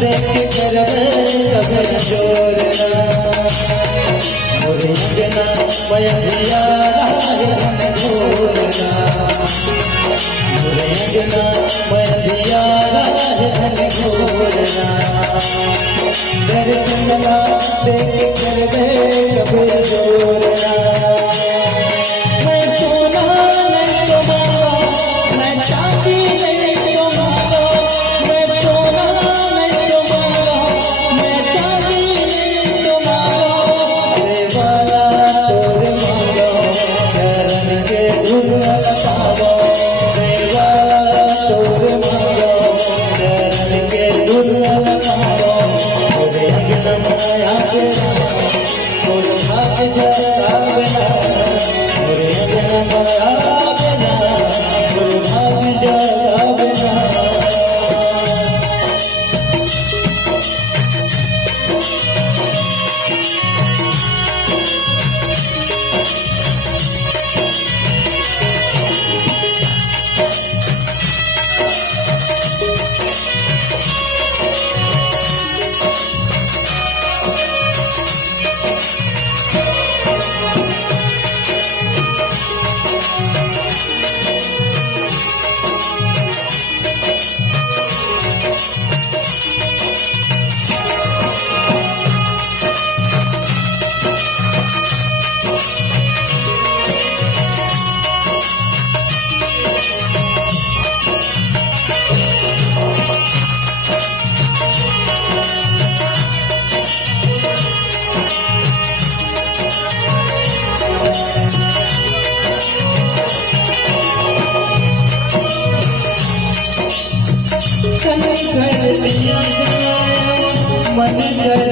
देख कर कबर जोड़ना मोरे अंगना मयधिया राह ढोलना मोरे अंगना मयधिया राह ढोलना दर्शनला देख कर कबर जोड़ना मैं सोना नहीं तो मांगा मैं चांदी नहीं तो मांगा मैं सोना नहीं तो मांगा मैं चांदी नहीं तो मांगा देवाला तोड़ मांगा चरण के धूल लगावो देवाला तोड़ मांगा चरण के धूल लगावो मोरे अंगना माया के मोरे हाथ जगावना मोरे अंगना माया बना मोरे हाथ जगावना मन कर